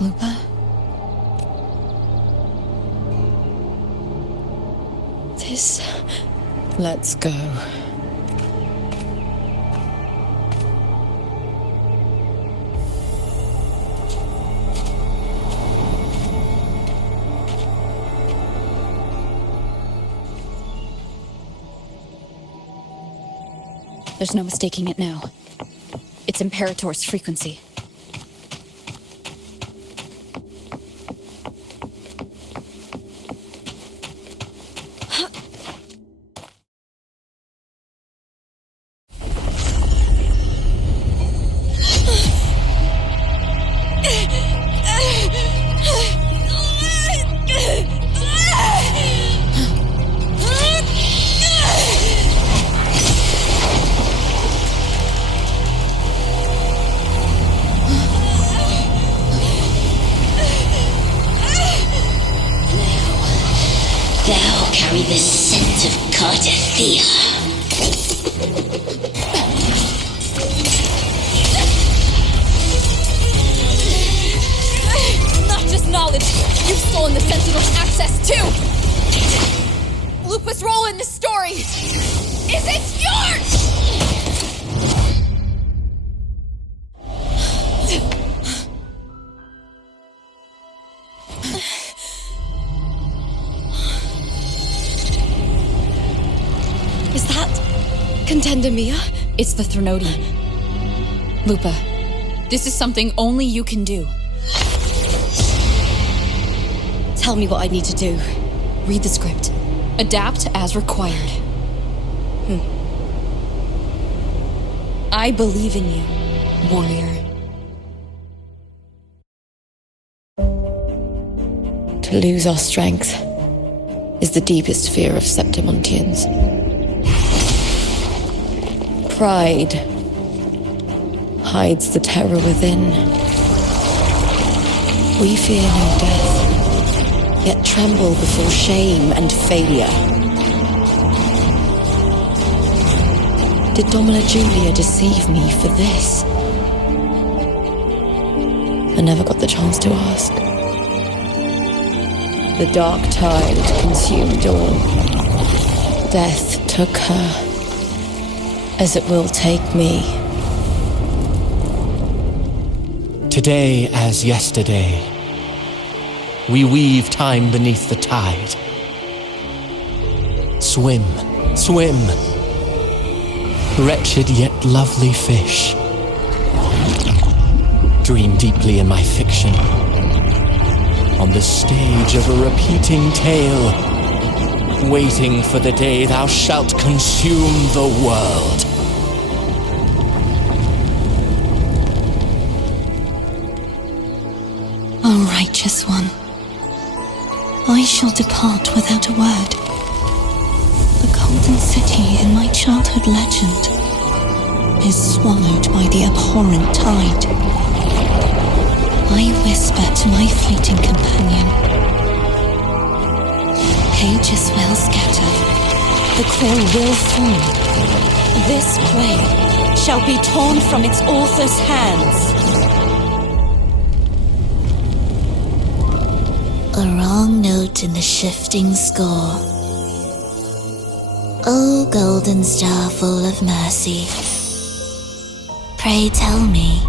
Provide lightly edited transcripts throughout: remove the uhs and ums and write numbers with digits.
Lupa? This... Let's go. There's no mistaking it now. It's Imperator's frequency. Thou carry the scent of Cardathea. Not just knowledge! You've stolen the Sentinel's access too! Lupa's role in this story isn't yours! Is that... Contender Mia? It's the Threnodian. Lupa, this is something only you can do. Tell me what I need to do. Read the script. Adapt as required. I believe in you, warrior. To lose our strength is the deepest fear of Septimontians. Pride hides the terror within. We fear no death, yet tremble before shame and failure. Did Domina Julia deceive me for this? I never got the chance to ask. The dark tide consumed all. Death took her, as it will take me. Today as yesterday, we weave time beneath the tide. Swim, swim, wretched yet lovely fish. Dream deeply in my fiction, on the stage of a repeating tale, waiting for the day thou shalt consume the world. O righteous one, I shall depart without a word. The golden city in my childhood legend is swallowed by the abhorrent tide. I whisper to my fleeting companion. Pages will scatter, the quill will fall. This play shall be torn from its author's hands. A wrong note in the shifting score. O golden star full of mercy, pray tell me,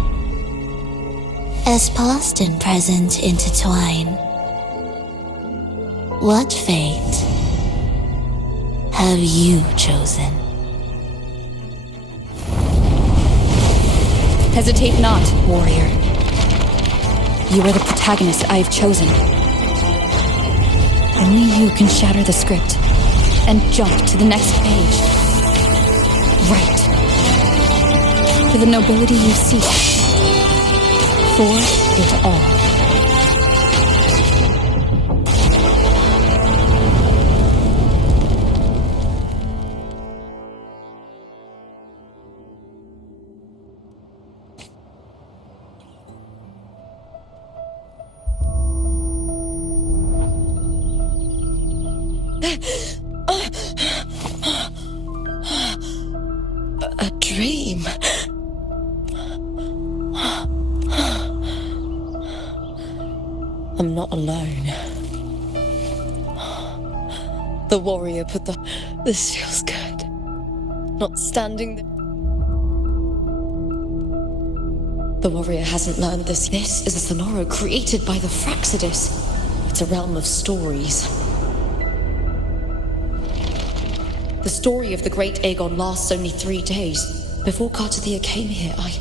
as past and present intertwine, what fate have you chosen? Hesitate not, warrior. You are the protagonist I have chosen. Only you can shatter the script and jump to the next page. Right. For the nobility you seek. For it all. A dream. I'm not alone. The warrior put the... This feels good. Not standing there. The warrior hasn't learned this. This is a Sonoro created by the Fraxidus. It's a realm of stories. The story of the great Aegon lasts only 3 days. Before Cartathea came here, I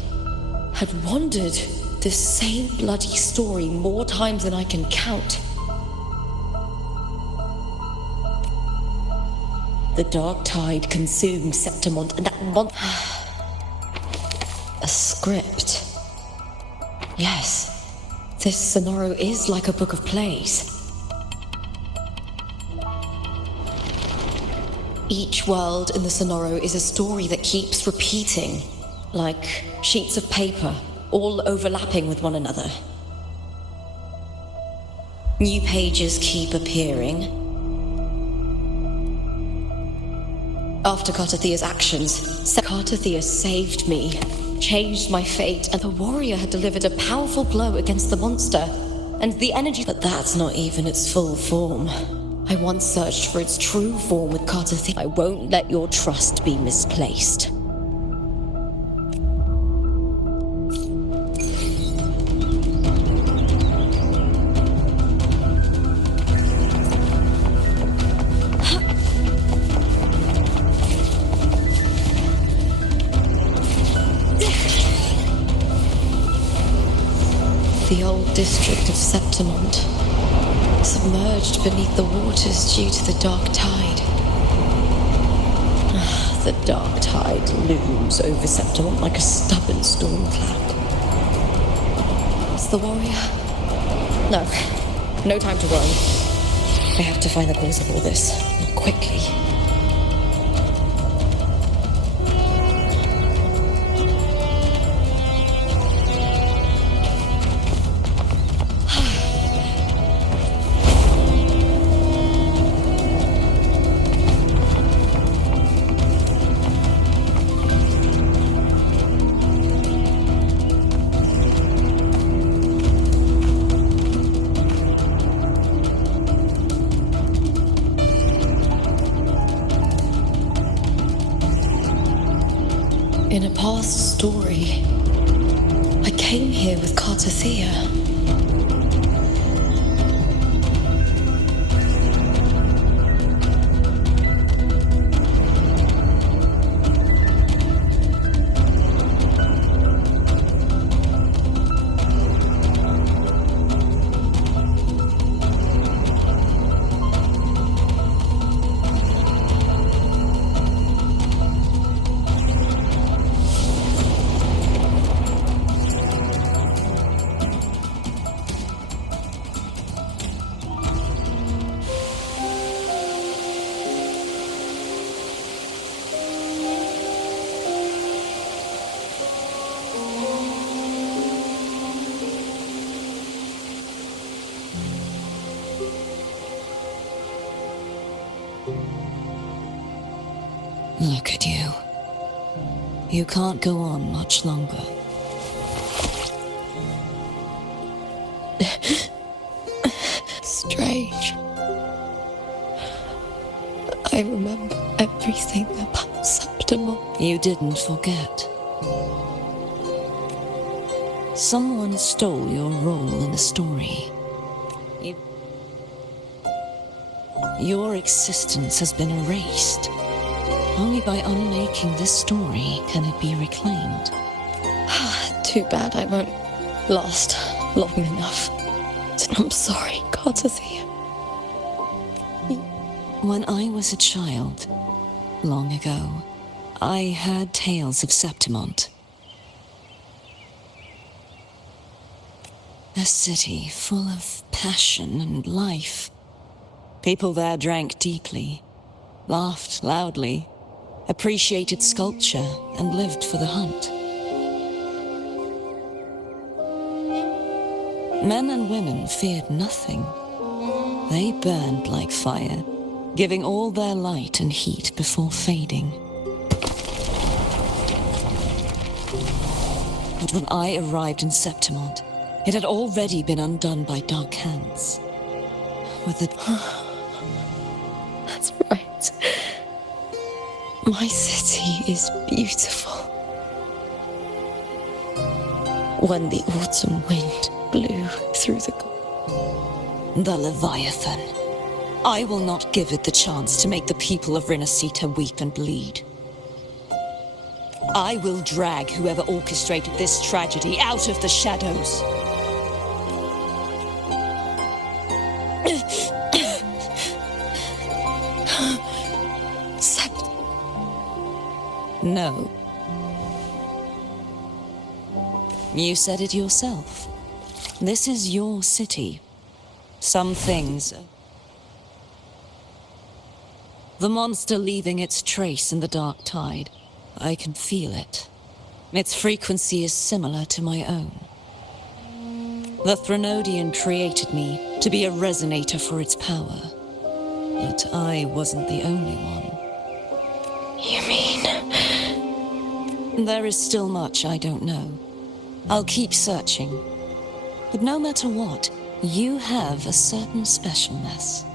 had wandered this same bloody story more times than I can count. The dark tide consumed Septimont, and that a script. Yes, this Sonoro is like a book of plays. Each world in the Sonoro is a story that keeps repeating, like sheets of paper, all overlapping with one another. New pages keep appearing. After Cartathea's actions, Cartathea saved me, changed my fate, and the warrior had delivered a powerful blow against the monster, and the energy... But that's not even its full form. I once searched for its true form with Cartathea. I won't let your trust be misplaced. The old district of Septimont, submerged beneath the waters due to the dark tide. The dark tide looms over Septimont like a stubborn storm cloud. It's the warrior. No time to worry. I have to find the cause of all this, and quickly. In a past story, I came here with Cartathea. Look at you. You can't go on much longer. Strange. I remember everything about Septimont. You didn't forget. Someone stole your role in the story. Your existence has been erased. Only by unmaking this story can it be reclaimed. Too bad I won't last long enough. I'm sorry, Cartathea. When I was a child, long ago, I heard tales of Septimont. A city full of passion and life. People there drank deeply, laughed loudly, appreciated sculpture, and lived for the hunt. Men and women feared nothing. They burned like fire, giving all their light and heat before fading. But when I arrived in Septimont, It had already been undone by dark hands. With the... That's right. My city is beautiful. When the autumn wind blew through The Leviathan. I will not give it the chance to make the people of Rinasita weep and bleed. I will drag whoever orchestrated this tragedy out of the shadows. No. You said it yourself. This is your city. Some things... The monster leaving its trace in the dark tide. I can feel it. Its frequency is similar to my own. The Threnodian created me to be a resonator for its power. But I wasn't the only one. You mean? There is still much I don't know. I'll keep searching. But no matter what, you have a certain specialness.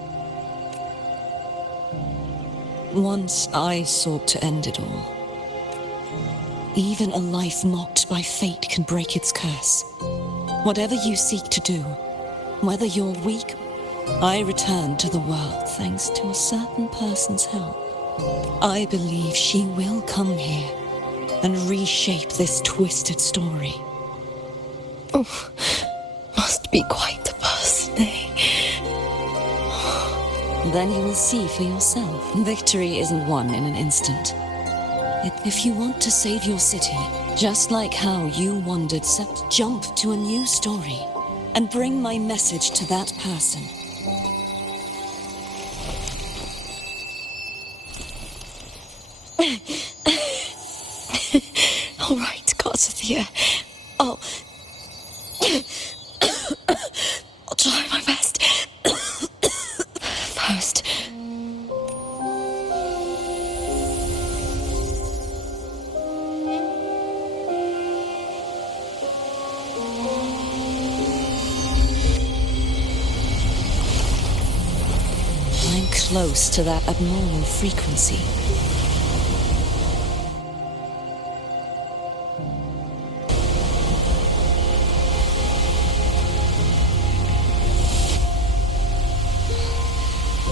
Once I sought to end it all. Even a life mocked by fate can break its curse. Whatever you seek to do, whether you're weak, I return to the world thanks to a certain person's help. I believe she will come here and reshape this twisted story. Oh, must be quite the person, eh? Then you will see for yourself. Victory isn't won in an instant. If you want to save your city, just like how you wandered, jump to a new story and bring my message to that person. All right, Garcia. I'll try my best. First. I'm close to that abnormal frequency.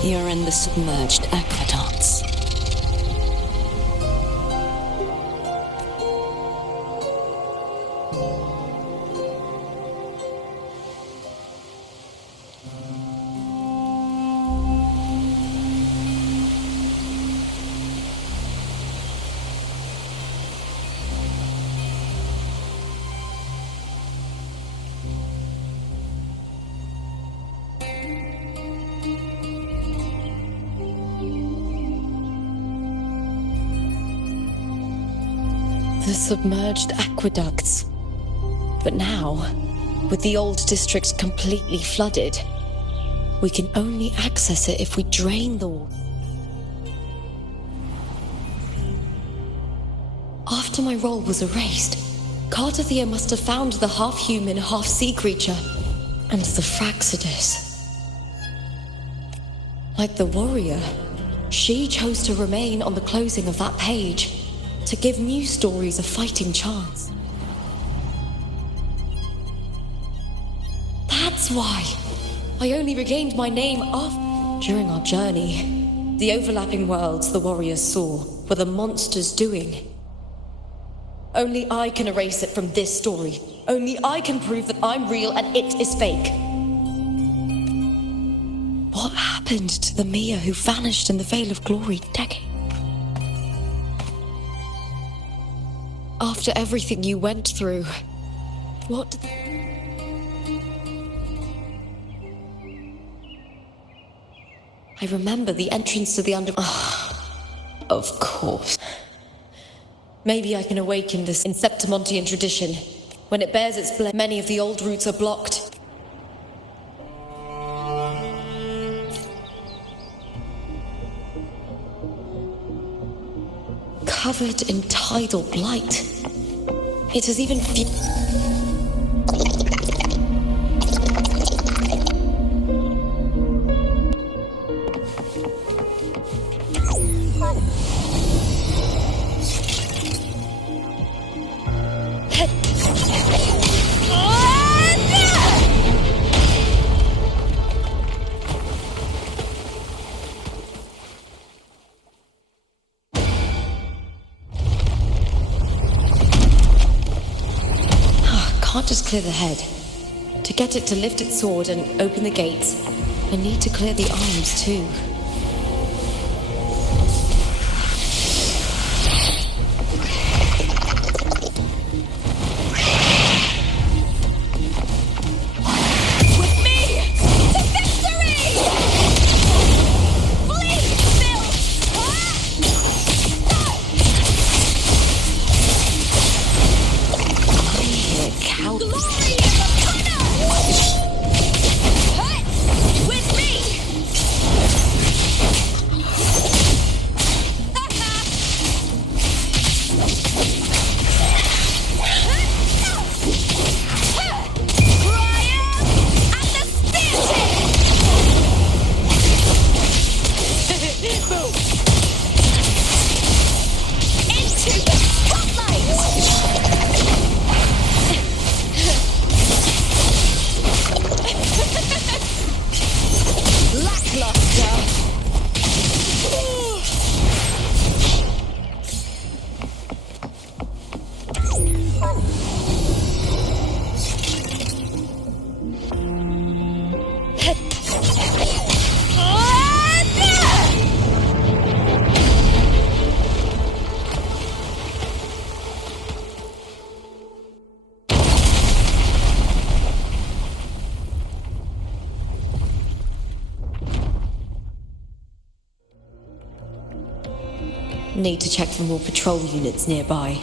You're in the submerged aqueducts. The submerged aqueducts. But now, with the old district completely flooded, we can only access it if we drain the water. After my role was erased, Cartathea must have found the half-human, half-sea creature, and the Fraxidus. Like the warrior, she chose to remain on the closing of that page, to give new stories a fighting chance. That's why I only regained my name during our journey. The overlapping worlds the warriors saw were the monster's doing. Only I can erase it from this story. Only I can prove that I'm real and it is fake. What happened to the Mia who vanished in the Veil of Glory decades? After everything you went through, what... I remember the entrance to the Of course. Maybe I can awaken this in Septimontian tradition. When it bears its blade, many of the old routes are blocked. Covered in tidal blight. It has even can't just clear the head. To get it to lift its sword and open the gates, I need to clear the arms too. Need to check for more patrol units nearby.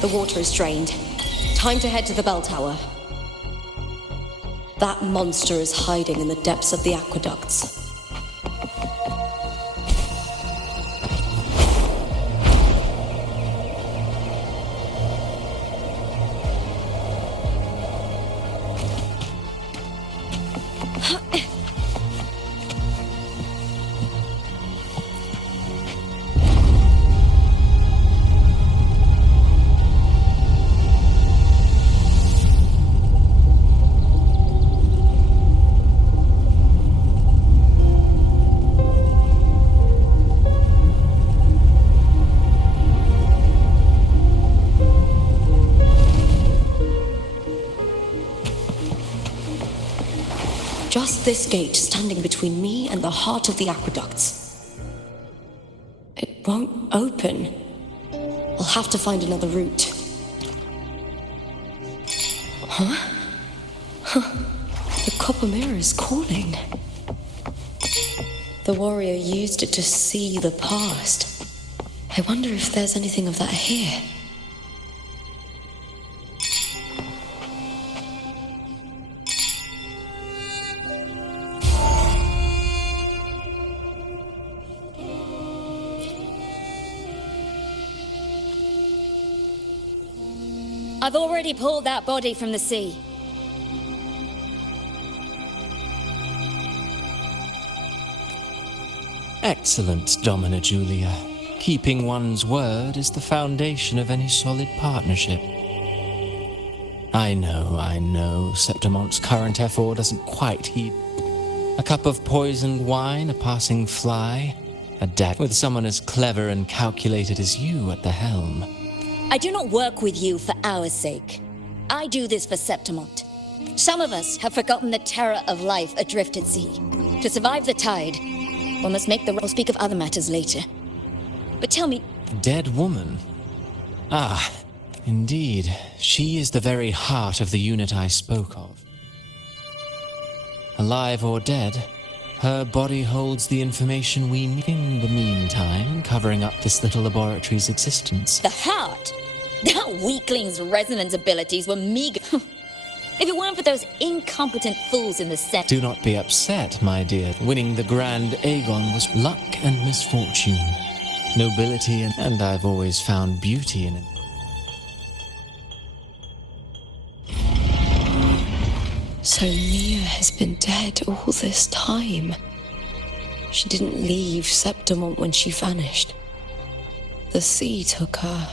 The water is drained. Time to head to the bell tower. That monster is hiding in the depths of the aqueducts. Just this gate standing between me and the heart of the aqueducts. It won't open. I'll have to find another route. Huh? The copper mirror is calling. The warrior used it to see the past. I wonder if there's anything of that here. I've already pulled that body from the sea. Excellent, Domina Julia. Keeping one's word is the foundation of any solid partnership. I know, Septimonte's current effort doesn't quite heed. A cup of poisoned wine, a passing fly, a deck with someone as clever and calculated as you at the helm. I do not work with you for our sake. I do this for Septimonte. Some of us have forgotten the terror of life adrift at sea. To survive the tide, one must make the... I'll speak of other matters later. But tell me... Dead woman? Ah, indeed. She is the very heart of the unit I spoke of. Alive or dead, her body holds the information we need. In the meantime, covering up this little laboratory's existence. The heart? That weakling's resonance abilities were meager. If it weren't for those incompetent fools in the set... Do not be upset, my dear. Winning the Grand Aegon was luck and misfortune. Nobility and I've always found beauty in it. So Mia has been dead all this time. She didn't leave Septimonte when she vanished. The sea took her.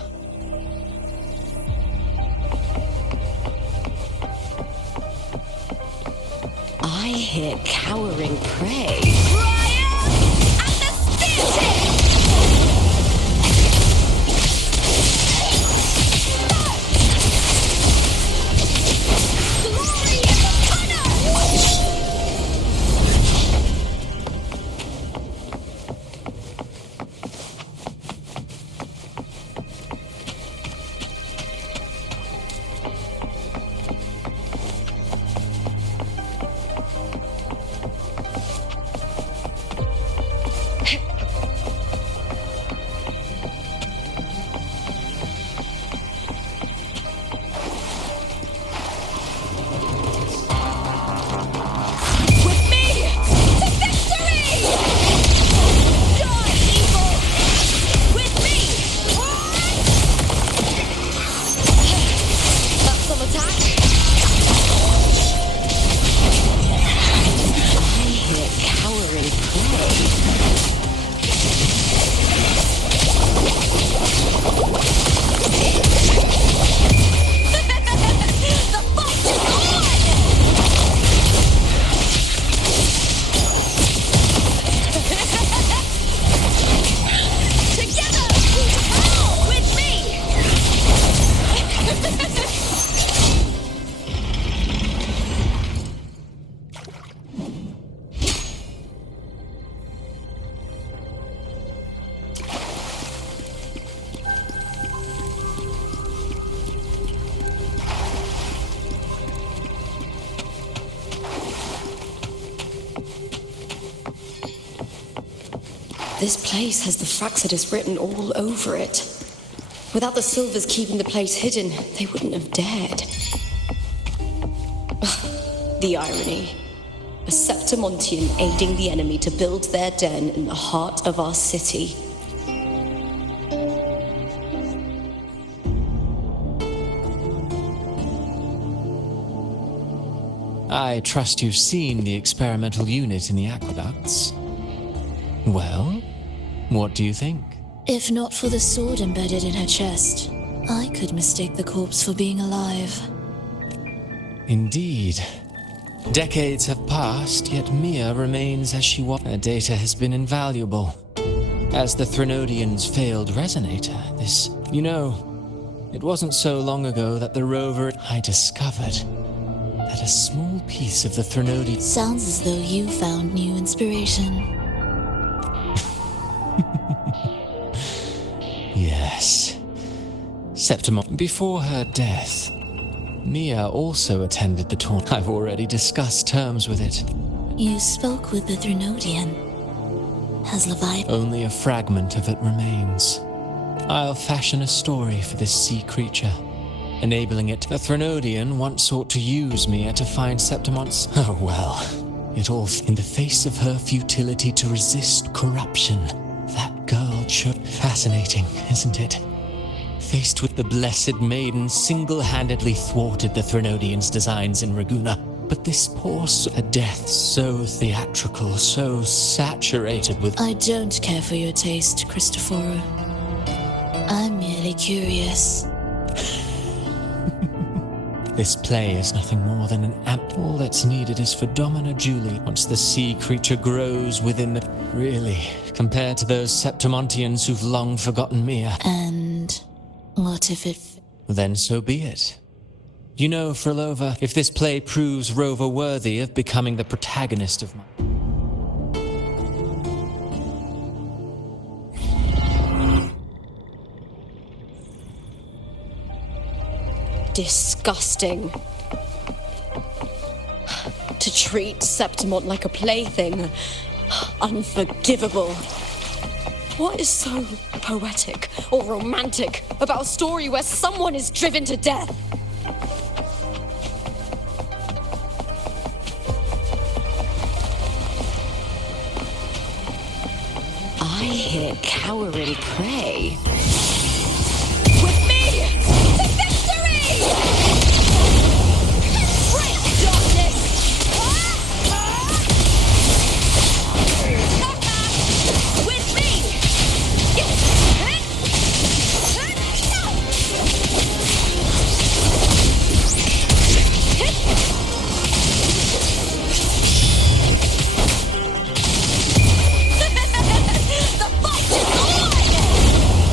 I hear cowering prey. This place has the Fraxidus written all over it. Without the Silvers keeping the place hidden, they wouldn't have dared. The irony. A Septimontian aiding the enemy to build their den in the heart of our city. I trust you've seen the experimental unit in the aqueducts. Well, what do you think? If not for the sword embedded in her chest, I could mistake the corpse for being alive. Indeed. Decades have passed, yet Mia remains as she was. Her data has been invaluable. As the Threnodian's failed resonator, this... You know, it wasn't so long ago that the rover... I discovered that a small piece of the Threnodian... Sounds as though you found new inspiration. Yes. Septimonte. Before her death, Mia also attended the tournament. I've already discussed terms with it. You spoke with the Threnodian. Has Leviathan... Only a fragment of it remains. I'll fashion a story for this sea creature, enabling it. A Threnodian once sought to use me to find Septimon's... Oh well, it all in the face of her futility to resist corruption. That girl should... Fascinating, isn't it? Faced with the Blessed Maiden, single-handedly thwarted the Threnodians' designs in Raguna. But this poor a death so theatrical, so saturated with... I don't care for your taste, Cristoforo. I'm merely curious. This play is nothing more than an amp. All that's needed is for Domina Julie once the sea creature grows within the... Really, compared to those Septimontians who've long forgotten me... And what if it... Then so be it. You know, Frolova, if this play proves Rover worthy of becoming the protagonist of my... Disgusting. To treat Septimont like a plaything. Unforgivable. What is so poetic or romantic about a story where someone is driven to death? I hear cowering prey. With me! To victory! Break darkness! With me! The fight is on!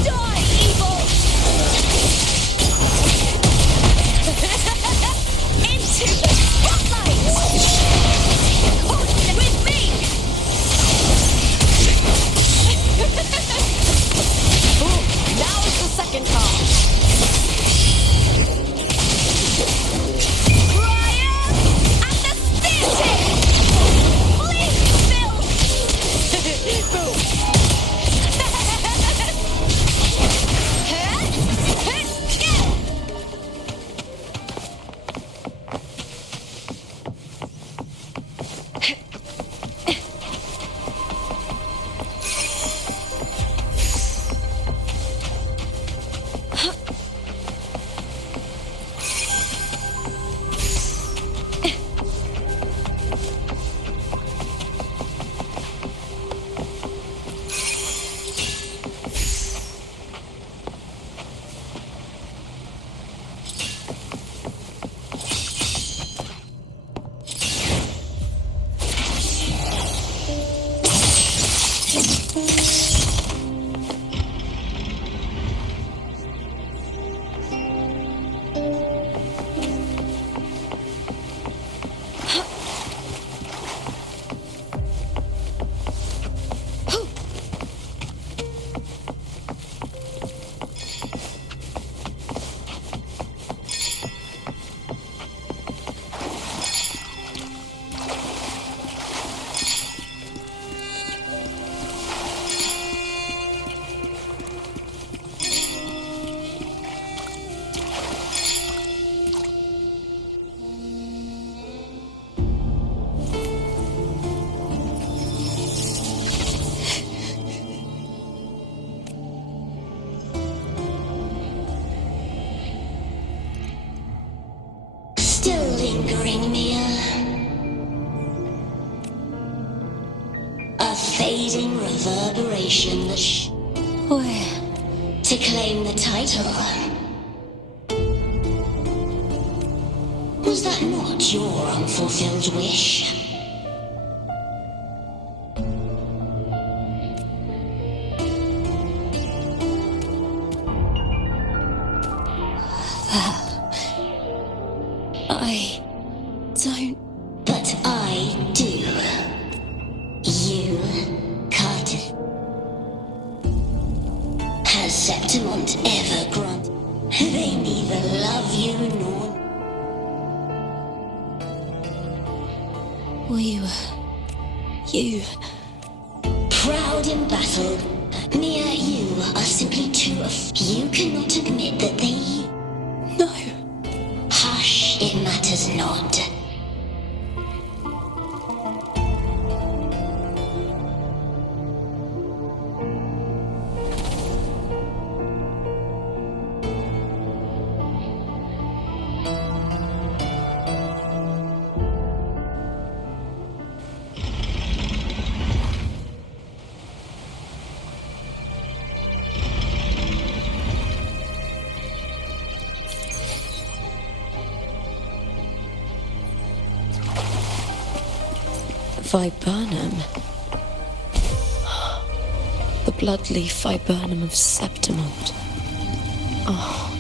Die, evil! Into the spotlight! With me! Ooh, now is the second card. Brian at the spear tip! Please, Phil! Boom! Still lingering, Mia. A fading reverberation that Where? to claim the title. Was that not your unfulfilled wish? I don't... But I do. You, Carter. Has Septimont ever granted? They neither love you nor... You... proud in battle. Mia, you are simply too You cannot admit that they... No. Hush, it matters not. Viburnum. The bloodleaf viburnum of Septimont. Oh,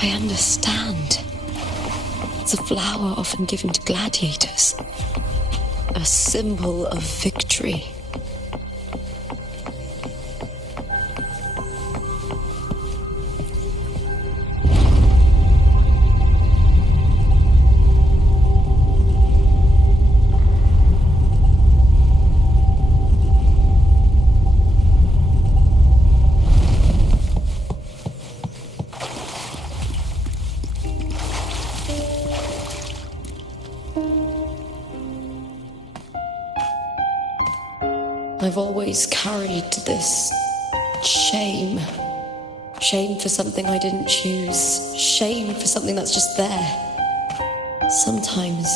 I understand. It's a flower often given to gladiators. A symbol of victory. I've always carried this shame. Shame for something I didn't choose. Shame for something that's just there. Sometimes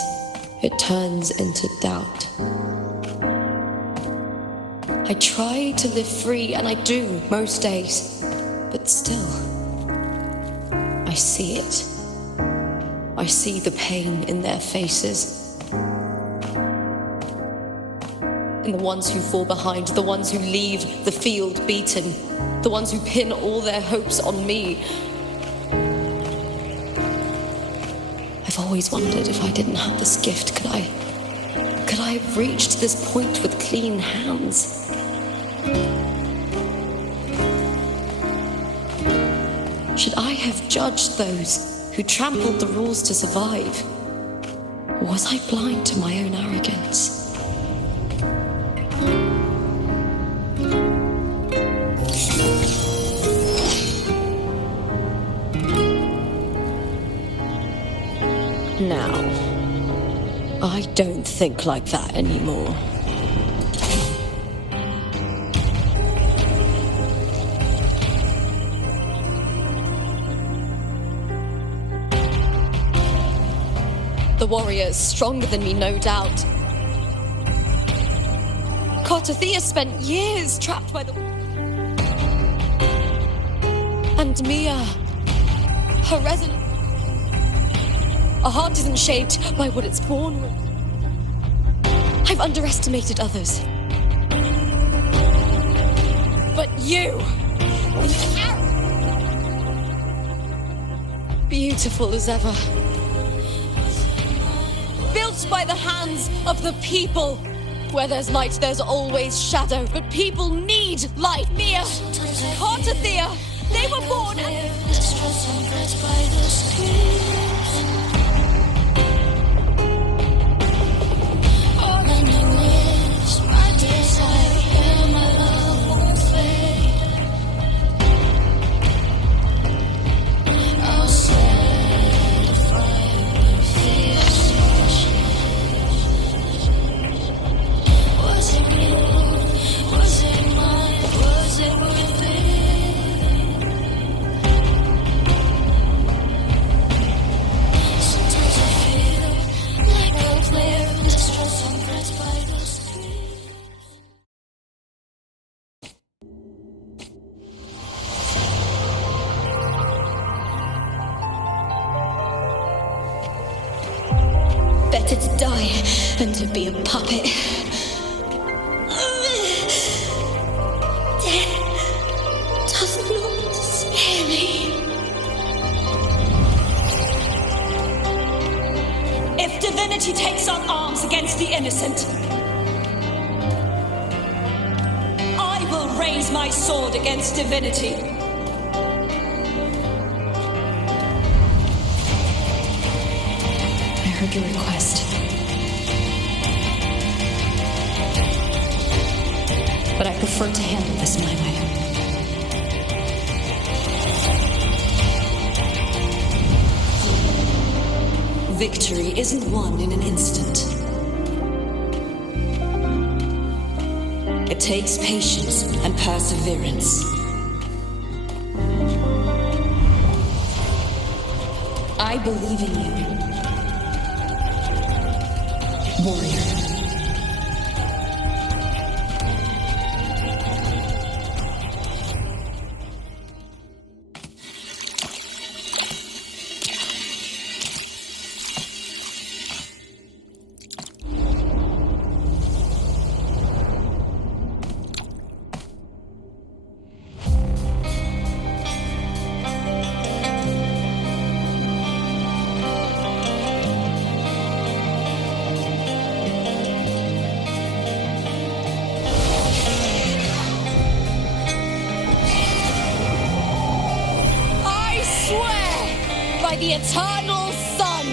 it turns into doubt. I try to live free, and I do most days. But still, I see it. I see the pain in their faces. In the ones who fall behind, the ones who leave the field beaten, the ones who pin all their hopes on me. I've always wondered if I didn't have this gift, could I have reached this point with clean hands? Should I have judged those who trampled the rules to survive? Or was I blind to my own arrogance? Now, I don't think like that anymore. The warrior is stronger than me, no doubt. Cartothea spent years trapped by the... And Mia, her resonance... A heart isn't shaped by what it's born with. I've underestimated others. But you... Beautiful as ever. Built by the hands of the people. Where there's light, there's always shadow. But people need light. Mia, Cartothea, they were born and... Better to die than to be a puppet. Death does not scare me. If divinity takes up arms against the innocent, I will raise my sword against divinity. I heard your request. prefer to handle this my way. Victory isn't won in an instant. It takes patience and perseverance. I believe in you, warrior. By the eternal sun,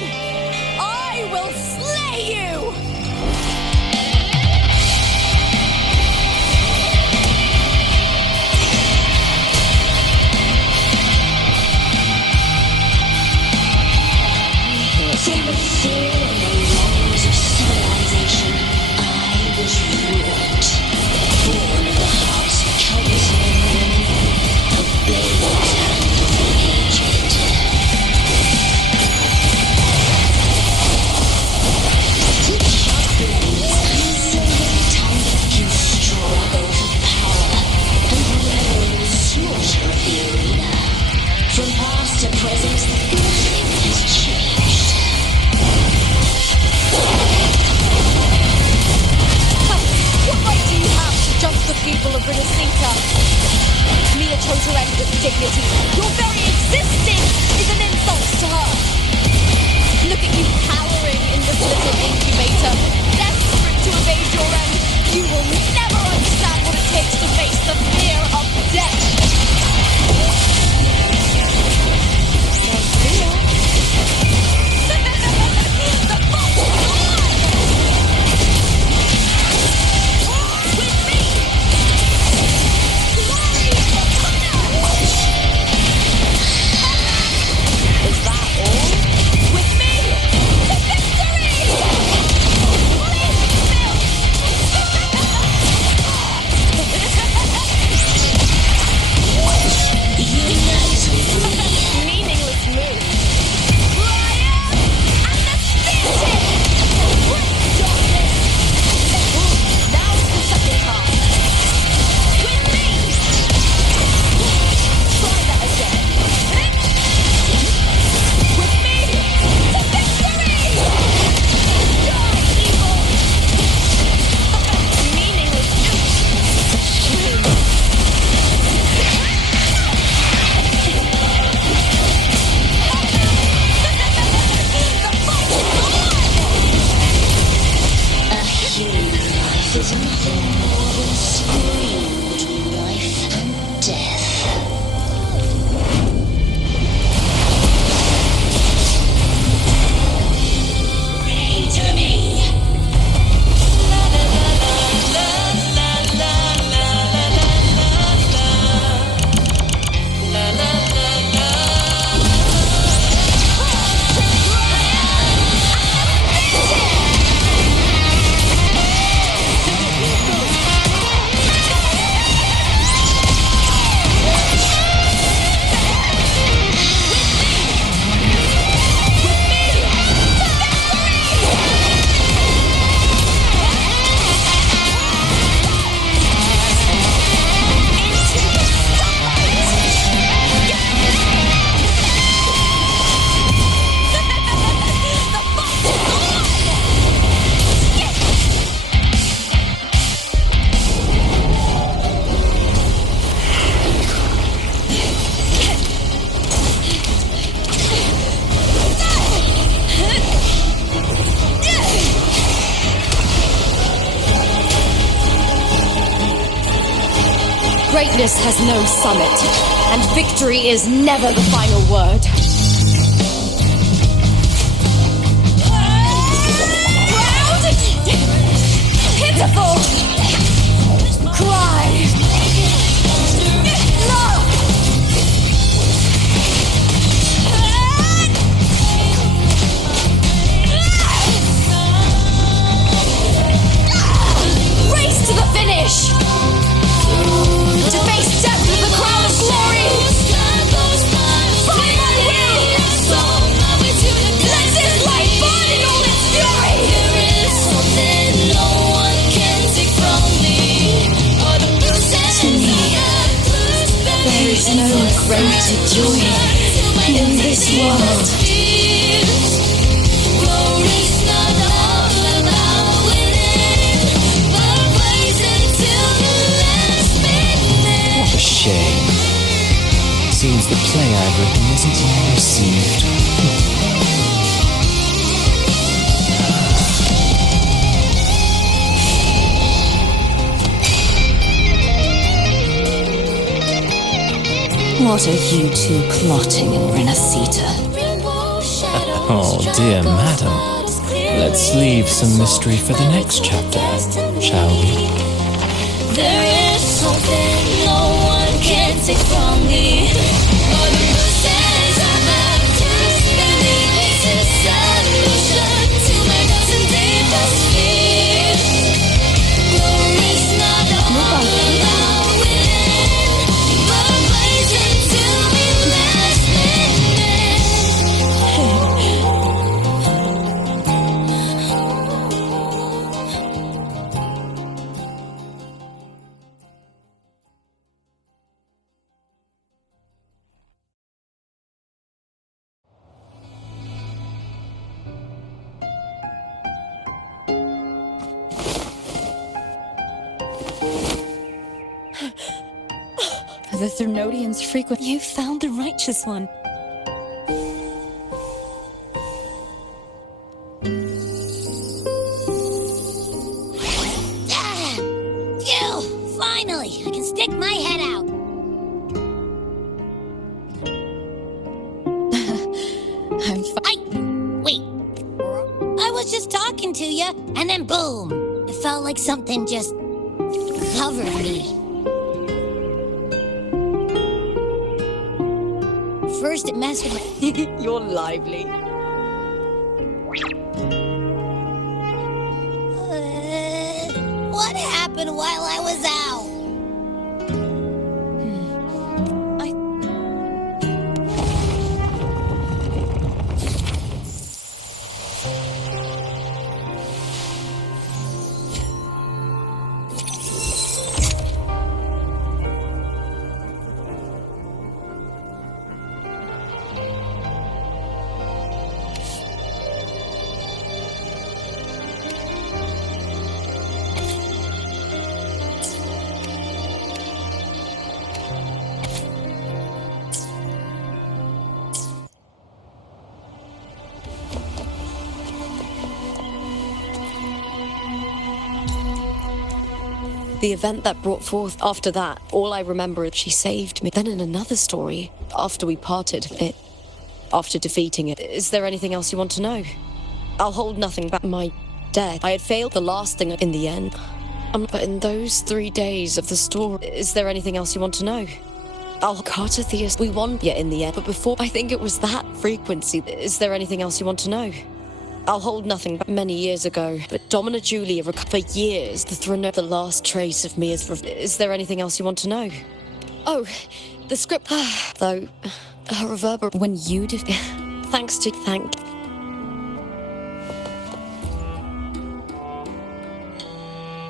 I will slay you! From the fear and the longings of civilization, I was wrought. Born of the hearts of countless men, of blades and of the aged. With sharp blades and silver tongue you struggle for power and revel in the slaughter of the arena. From past to present, nothing has changed. What right do you have to judge the people of Renacita? Mia chose her end with dignity. Your very existence is an insult to her. Look at you cowering in this little incubator, desperate to evade your end. You will never understand what it takes to face the fear of death. The fight is on! With me! Glory for Connor! Is that all? With me! To victory! Please, Bill! Meaningless move. Brian and the Stanton! Great darkness! Now's the second half. With me! Try that again. With me! To victory! Die, evil! Meaningless move. The fight is on! A human life is nothing more than scream between life and death. Pray to me. Greatness has no summit, and victory is never the final word. Proud, pitiful, cry. no greater joy in this world. What a shame. Seems the play I've written isn't well received. What are you two plotting in Renacita? Oh dear madam. Let's leave some mystery for the next chapter, shall we? There is something no one can take from me. All the voices of the just believe it's a solution to my dozen deepest fears. Glory's not all about winning, but a place into me last The Thrunodians frequent. You found the righteous one. Phew! Finally, I can stick my head out. I'm Wait. I was just talking to you, and then boom. It felt like something just covered me. First it messed with my... You're lively. What happened while I was out? The event that brought forth after that, all I remember is she saved me. Then in another story, after we parted, after defeating it, is there anything else you want to know? I'll hold nothing back. My death. I had failed the last thing in the end. But in those 3 days of the story, is there anything else you want to know? Carter Theus, we won yet in the end, but before, I think it was that frequency. Is there anything else you want to know? I'll hold nothing back. Many years ago, but Domina Julia for years, the last trace of me is there anything else you want to know? Oh, the script, though, her reverber. when you did. Thanks to thank.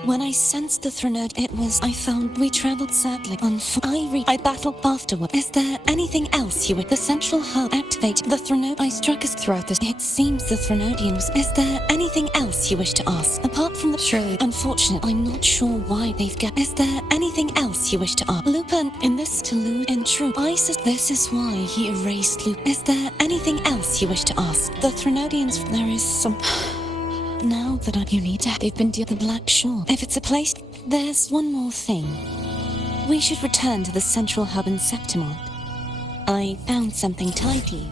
When I sensed the Threnode, I found we traveled sadly. I battled afterward. Is there anything else you would? The central hub activate the Threnode. I struck us throughout this. It seems the Threnodians. Is there anything else you wish to ask? Apart from the... Surely. Unfortunately, I'm not sure why they've got... Is there anything else you wish to ask? Lupin, in this Toulouse, in truth, this is why he erased Lupin. Is there anything else you wish to ask? The Threnodians, there is some... Now that you need to, they've been the Black Shore. If it's a place, there's one more thing. We should return to the central hub in Septimont. I found something tied to you.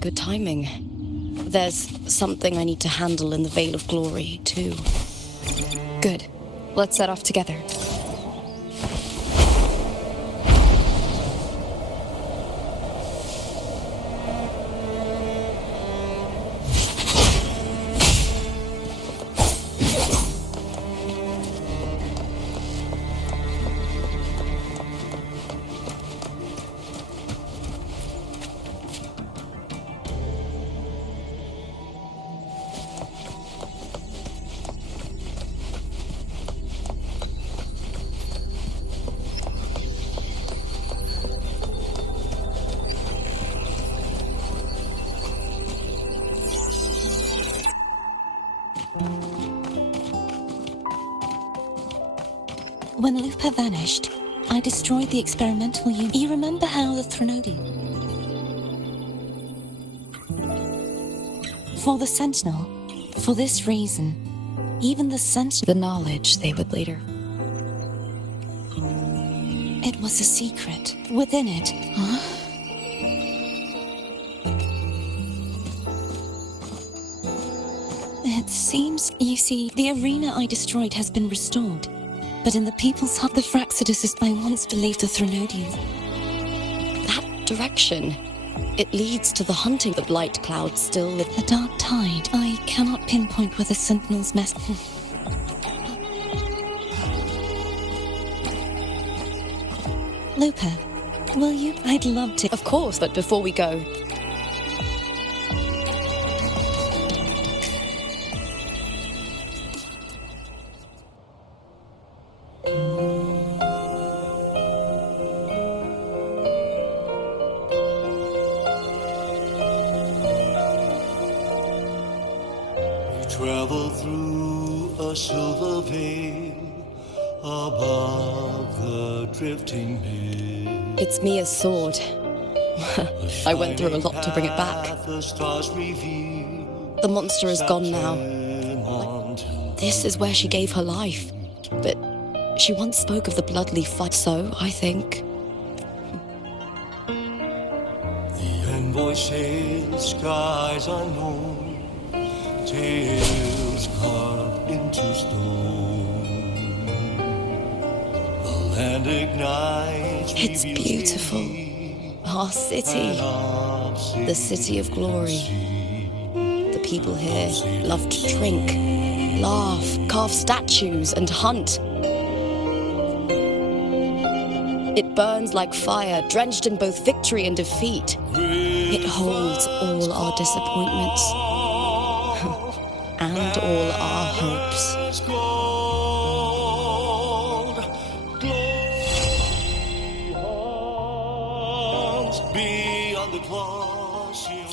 Good timing. There's something I need to handle in the Veil of Glory, too. Good. Let's set off together. When Lupa vanished, I destroyed the experimental unit. You remember how the Threnodian... For the Sentinel, for this reason, even the Sentinel... The knowledge they would later... It was a secret. Within it... Huh? It seems, you see, the arena I destroyed has been restored. But in the people's heart, the Fraxidus I once believed the Threnodian. That direction. It leads to the hunting. The blight cloud still live. The dark tide. I cannot pinpoint where the Sentinel's mess... Lupa, will you? I'd love to. Of course, but before we go... Travel through a silver veil above the drifting hill. It's Mia's sword. I went through a lot to bring it back. The stars reveal The monster is gone now. mountain. This is where she gave her life. But she once spoke of the bloodleaf fight, so I think... The envoy sails skies unknown, tales carved into stone. The land ignites. It's reveals beautiful. the Our city. The city of glory. The people here love to drink, laugh, carve statues, and hunt. It burns like fire, drenched in both victory and defeat. It holds all our disappointments and all our hopes. Beyond the Colosseum.